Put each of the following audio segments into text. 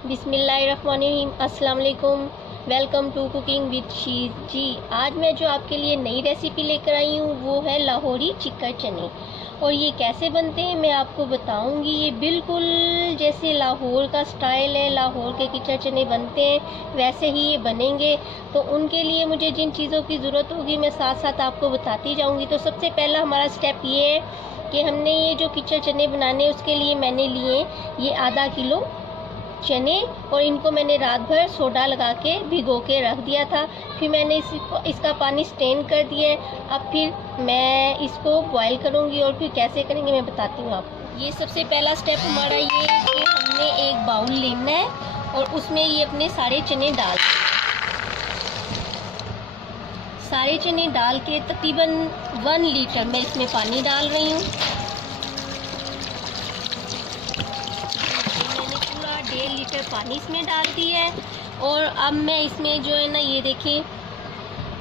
बिस्मिल्लाहिर्रहमानिर्रहीम, अस्सलाम वालेकुम। Welcome to cooking with Sheez ji. आज मैं जो आपके लिए नई रेसिपी लेकर आई हूँ वो है लाहौरी चिकन चने। और ये कैसे बनते हैं मैं आपको बताऊंगी। ये बिल्कुल जैसे लाहौर का स्टाइल है, लाहौर के चिकन चने बनते हैं वैसे ही ये बनेंगे। तो उनके लिए मुझे जिन चीज़ों की ज़रूरत होगी मैं साथ साथ आपको बताती जाऊँगी। तो सबसे पहला हमारा स्टेप ये है कि हमने ये जो चिकन चने बनाने उसके लिए मैंने लिए ये आधा किलो चने, और इनको मैंने रात भर सोडा लगा के भिगो के रख दिया था। फिर मैंने इसका पानी स्टेन कर दिया है। अब फिर मैं इसको बॉईल करूँगी और फिर कैसे करेंगे मैं बताती हूँ आपको। ये सबसे पहला स्टेप हमारा ये है कि हमने एक बाउल लेना है और उसमें ये अपने सारे चने डाल सारे चने डाल के तकरीबन 1 लीटर मैं इसमें पानी डाल रही हूँ। 1.5 लीटर पानी इसमें डाल दिया है। और अब मैं इसमें जो है ना ये देखिए,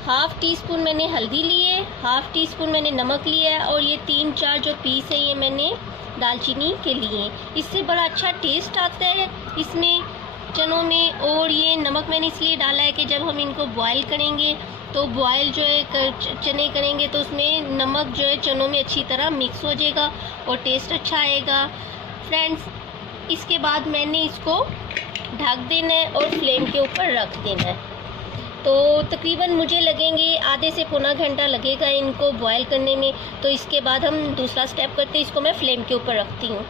हाफ़ टी स्पून मैंने हल्दी ली है, हाफ़ टी स्पून मैंने नमक लिया है, और ये 3-4 जो पीस है ये मैंने दालचीनी के लिए। इससे बड़ा अच्छा टेस्ट आता है इसमें चनों में। और ये नमक मैंने इसलिए डाला है कि जब हम इनको बॉईल करेंगे तो बॉयल जो है चने करेंगे तो उसमें नमक जो है चनों में अच्छी तरह मिक्स हो जाएगा और टेस्ट अच्छा आएगा। फ्रेंड्स, इसके बाद मैंने इसको ढक देना है और फ्लेम के ऊपर रख देना है। तो तकरीबन मुझे लगेंगे आधे से पौना घंटा लगेगा इनको बॉईल करने में। तो इसके बाद हम दूसरा स्टेप करते हैं, इसको मैं फ्लेम के ऊपर रखती हूँ।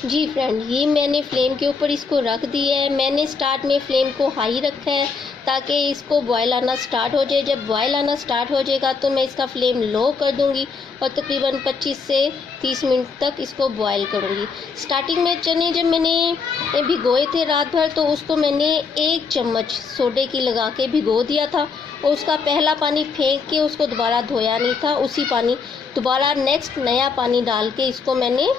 जी फ्रेंड, ये मैंने फ्लेम के ऊपर इसको रख दिया है। मैंने स्टार्ट में फ्लेम को हाई रखा है ताकि इसको बॉयल आना स्टार्ट हो जाए। जब बॉयल आना स्टार्ट हो जाएगा तो मैं इसका फ्लेम लो कर दूंगी और तकरीबन 25 से 30 मिनट तक इसको बॉयल करूंगी। स्टार्टिंग में चने जब मैंने भिगोए थे रात भर तो उसको मैंने 1 चम्मच सोडे की लगा के भिगो दिया था और उसका पहला पानी फेंक के उसको दोबारा धोया नहीं था। उसी पानी दोबारा नेक्स्ट नया पानी डाल के इसको मैंने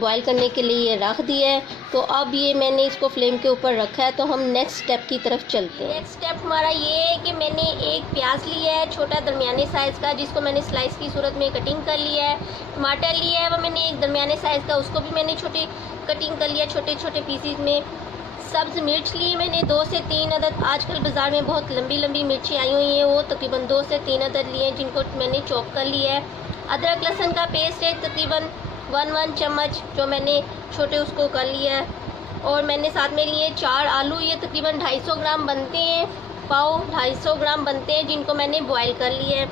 बॉईल करने के लिए रख दिया है। तो अब ये मैंने इसको फ्लेम के ऊपर रखा है। तो हम नेक्स्ट स्टेप की तरफ चलते हैं। नेक्स्ट स्टेप हमारा ये है कि मैंने एक प्याज लिया है छोटा दरमियाने साइज़ का, जिसको मैंने स्लाइस की सूरत में कटिंग कर लिया है। टमाटर लिया है वो मैंने एक दरमियाने साइज़ का, उसको भी मैंने छोटी कटिंग कर लिया छोटे छोटे पीसीज में। सब्ज़ मिर्च लिए मैंने 2 से 3 अदद। आजकल बाज़ार में बहुत लंबी लंबी मिर्ची आई हुई हैं, वो तकरीबन 2 से 3 अदद लिए हैं जिनको मैंने चॉप कर लिया है। अदरक लहसुन का पेस्ट है तकरीबन 1 चम्मच जो मैंने छोटे उसको कर लिया है। और मैंने साथ में लिए 4 आलू, ये तकरीबन 250 ग्राम बनते हैं, पाव 250 ग्राम बनते हैं, जिनको मैंने बॉईल कर लिया है।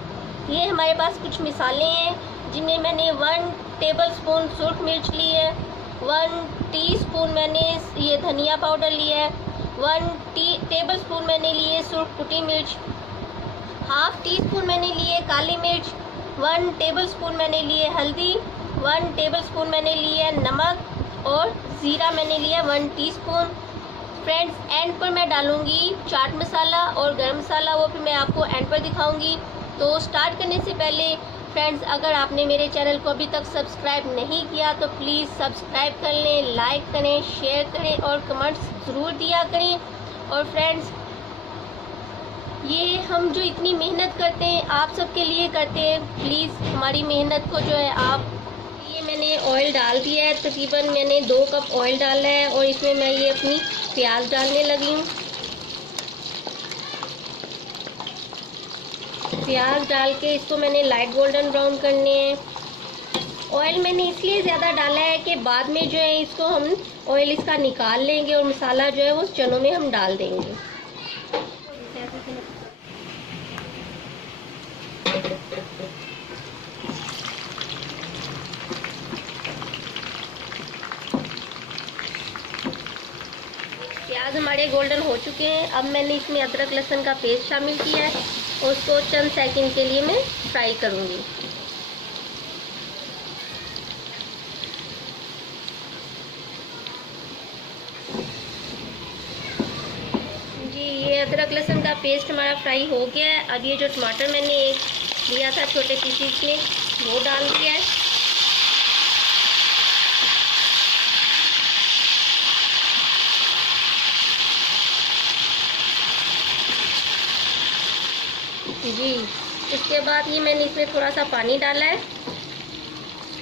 ये हमारे पास कुछ मिसाले हैं जिनमें मैंने 1 टेबलस्पून सुरख मिर्च ली है, 1 टीस्पून मैंने ये धनिया पाउडर लिया है, 1 टेबलस्पून मैंने लिए सुरख कुटी मिर्च, हाफ़ टी स्पून मैंने लिए काली मिर्च, 1 टेबलस्पून मैंने लिए हल्दी, 1 टेबलस्पून मैंने लिया नमक, और ज़ीरा मैंने लिया 1 टीस्पून। फ्रेंड्स, एंड पर मैं डालूंगी चाट मसाला और गरम मसाला, वो फिर मैं आपको एंड पर दिखाऊंगी। तो स्टार्ट करने से पहले फ्रेंड्स, अगर आपने मेरे चैनल को अभी तक सब्सक्राइब नहीं किया तो प्लीज़ सब्सक्राइब कर लें, लाइक करें, शेयर करें और कमेंट्स ज़रूर दिया करें। और फ्रेंड्स, ये हम जो इतनी मेहनत करते हैं आप सबके लिए करते हैं, प्लीज़ हमारी मेहनत को जो है आप। ये मैंने ऑयल डाल दिया है, तकरीबन मैंने 2 कप ऑयल डाला है और इसमें मैं ये अपनी प्याज डालने लगी हूँ। प्याज डाल के इसको मैंने लाइट गोल्डन ब्राउन करने हैं। ऑयल मैंने इसलिए ज़्यादा डाला है कि बाद में जो है इसको हम ऑयल इसका निकाल लेंगे और मसाला जो है वो चनों में हम डाल देंगे। प्याज हमारे गोल्डन हो चुके हैं। अब मैंने इसमें अदरक लहसुन का पेस्ट शामिल किया है और उसको चंद सेकंड के लिए मैं फ्राई करूंगी। जी, ये अदरक लहसुन का पेस्ट हमारा फ्राई हो गया है। अब ये जो टमाटर मैंने एक लिया था छोटे पीसेस में वो डाल दिया है। जी, इसके बाद ये मैंने इसमें थोड़ा सा पानी डाला है।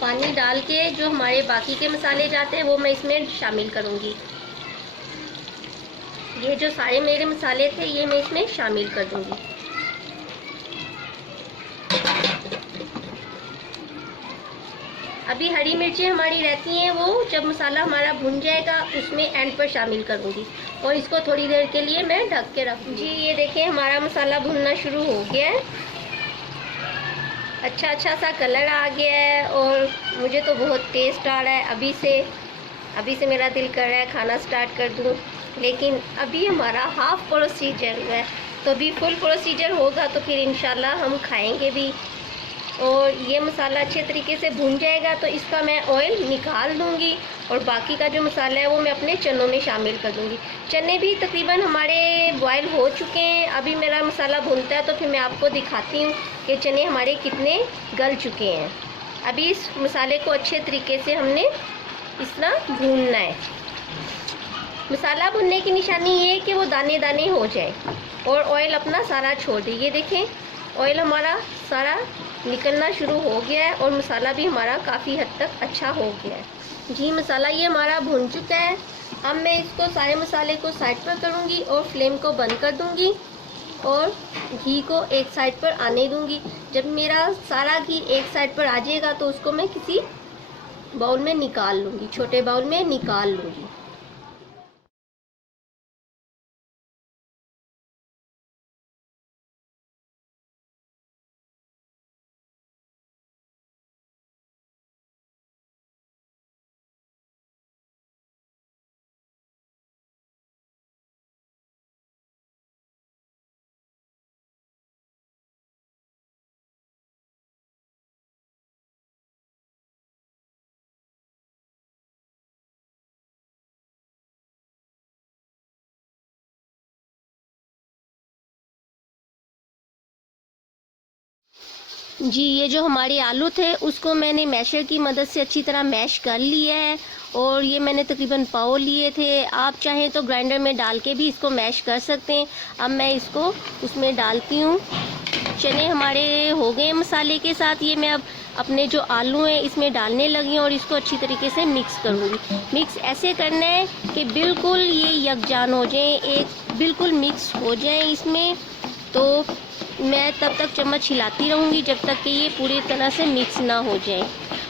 पानी डाल के जो हमारे बाकी के मसाले जाते हैं वो मैं इसमें शामिल करूँगी। ये जो सारे मेरे मसाले थे ये मैं इसमें शामिल कर दूंगी। अभी हरी मिर्चें हमारी रहती हैं, वो जब मसाला हमारा भुन जाएगा उसमें एंड पर शामिल करूंगी और इसको थोड़ी देर के लिए मैं ढक के रखूंगी। जी ये देखें हमारा मसाला भुनना शुरू हो गया है, अच्छा सा कलर आ गया है और मुझे तो बहुत टेस्ट आ रहा है। अभी से मेरा दिल कर रहा है खाना स्टार्ट कर दूं, लेकिन अभी हमारा हाफ प्रोसीजर है, तो अभी फुल प्रोसीजर होगा तो फिर इंशाल्लाह हम खाएंगे भी। और ये मसाला अच्छे तरीके से भुन जाएगा तो इसका मैं ऑयल निकाल दूंगी और बाकी का जो मसाला है वो मैं अपने चनों में शामिल कर दूंगी। चने भी तकरीबन हमारे बॉयल हो चुके हैं। अभी मेरा मसाला भुनता है तो फिर मैं आपको दिखाती हूँ कि चने हमारे कितने गल चुके हैं। अभी इस मसाले को अच्छे तरीके से हमने इस तरह भूनना है। मसाला भुनने की निशानी ये है कि वो दाने दाने हो जाए और ऑयल अपना सारा छोड़ दे। ये देखें ऑयल हमारा सारा निकलना शुरू हो गया है और मसाला भी हमारा काफ़ी हद तक अच्छा हो गया है। जी मसाला ये हमारा भुन चुका है। अब मैं इसको सारे मसाले को साइड पर करूँगी और फ्लेम को बंद कर दूँगी और घी को एक साइड पर आने दूँगी। जब मेरा सारा घी एक साइड पर आ जाएगा तो उसको मैं किसी बाउल में निकाल लूँगी, छोटे बाउल में निकाल लूँगी। जी ये जो हमारे आलू थे उसको मैंने मैशर की मदद से अच्छी तरह मैश कर लिया है और ये मैंने तकरीबन पाव लिए थे। आप चाहें तो ग्राइंडर में डाल के भी इसको मैश कर सकते हैं। अब मैं इसको उसमें डालती हूँ। चने हमारे हो गए मसाले के साथ। ये मैं अब अपने जो आलू हैं इसमें डालने लगी हूँ और इसको अच्छी तरीके से मिक्स करूँगी। मिक्स ऐसे करना है कि बिल्कुल ये यकजान हो जाए, एक बिल्कुल मिक्स हो जाए इसमें। तो मैं तब तक चम्मच हिलाती रहूँगी जब तक कि ये पूरी तरह से मिक्स ना हो जाए।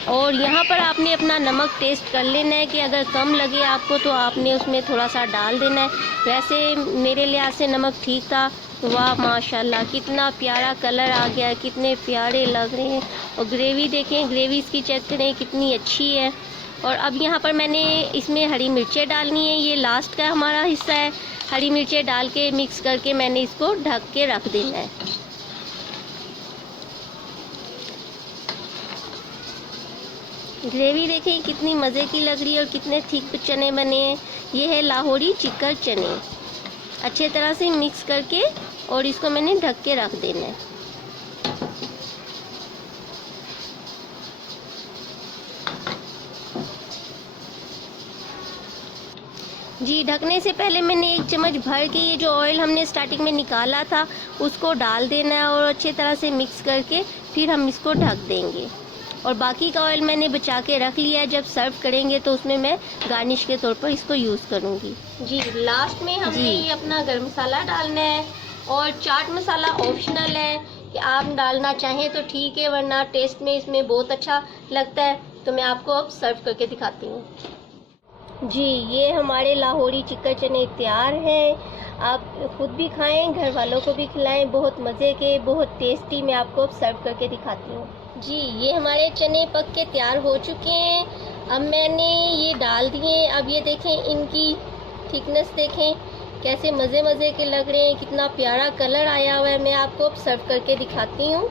और यहाँ पर आपने अपना नमक टेस्ट कर लेना है कि अगर कम लगे आपको तो आपने उसमें थोड़ा सा डाल देना है। वैसे मेरे लिहाज से नमक ठीक था। वाह माशाल्लाह कितना प्यारा कलर आ गया है, कितने प्यारे लग रहे हैं। और ग्रेवी देखें, ग्रेवी इसकी चेक करें कितनी अच्छी है। और अब यहाँ पर मैंने इसमें हरी मिर्चें डालनी है, ये लास्ट का हमारा हिस्सा है। हरी मिर्चें डाल के मिक्स करके मैंने इसको ढक के रख देना है। ग्रेवी देखें कितनी मज़े की लग रही है और कितने थिक चने बने हैं। ये है लाहौरी चिकन चने। अच्छे तरह से मिक्स करके और इसको मैंने ढक के रख देना है। जी ढकने से पहले मैंने एक चम्मच भर के ये जो ऑयल हमने स्टार्टिंग में निकाला था उसको डाल देना है और अच्छे तरह से मिक्स करके फिर हम इसको ढक देंगे। और बाकी का ऑयल मैंने बचा के रख लिया है, जब सर्व करेंगे तो उसमें मैं गार्निश के तौर पर इसको यूज़ करूँगी। जी लास्ट में हमने ये अपना गरम मसाला डालना है और चाट मसाला ऑप्शनल है कि आप डालना चाहें तो ठीक है, वरना टेस्ट में इसमें बहुत अच्छा लगता है। तो मैं आपको अब सर्व करके दिखाती हूँ। जी ये हमारे लाहौरी चिकन चने तैयार हैं। आप खुद भी खाएं, घर वालों को भी खिलाएं। बहुत मज़े के, बहुत टेस्टी। मैं आपको अब सर्व करके दिखाती हूँ। जी ये हमारे चने पक के तैयार हो चुके हैं। अब मैंने ये डाल दिए। अब ये देखें इनकी थिकनेस देखें कैसे मज़े के लग रहे हैं, कितना प्यारा कलर आया हुआ है। मैं आपको अब सर्व करके दिखाती हूँ।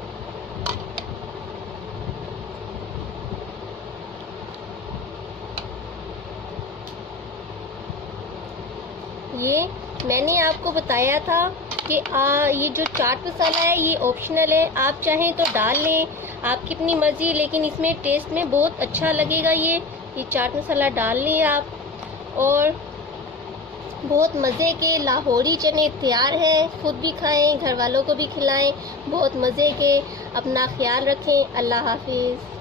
ये मैंने आपको बताया था कि ये जो चाट मसाला है ये ऑप्शनल है, आप चाहें तो डाल लें, आपकी अपनी मर्ज़ी। लेकिन इसमें टेस्ट में बहुत अच्छा लगेगा। ये चाट मसाला डाल लें आप। और बहुत मज़े के लाहौरी चने तैयार हैं। खुद भी खाएं, घर वालों को भी खिलाएं। बहुत मज़े के। अपना ख्याल रखें। अल्लाह हाफिज़।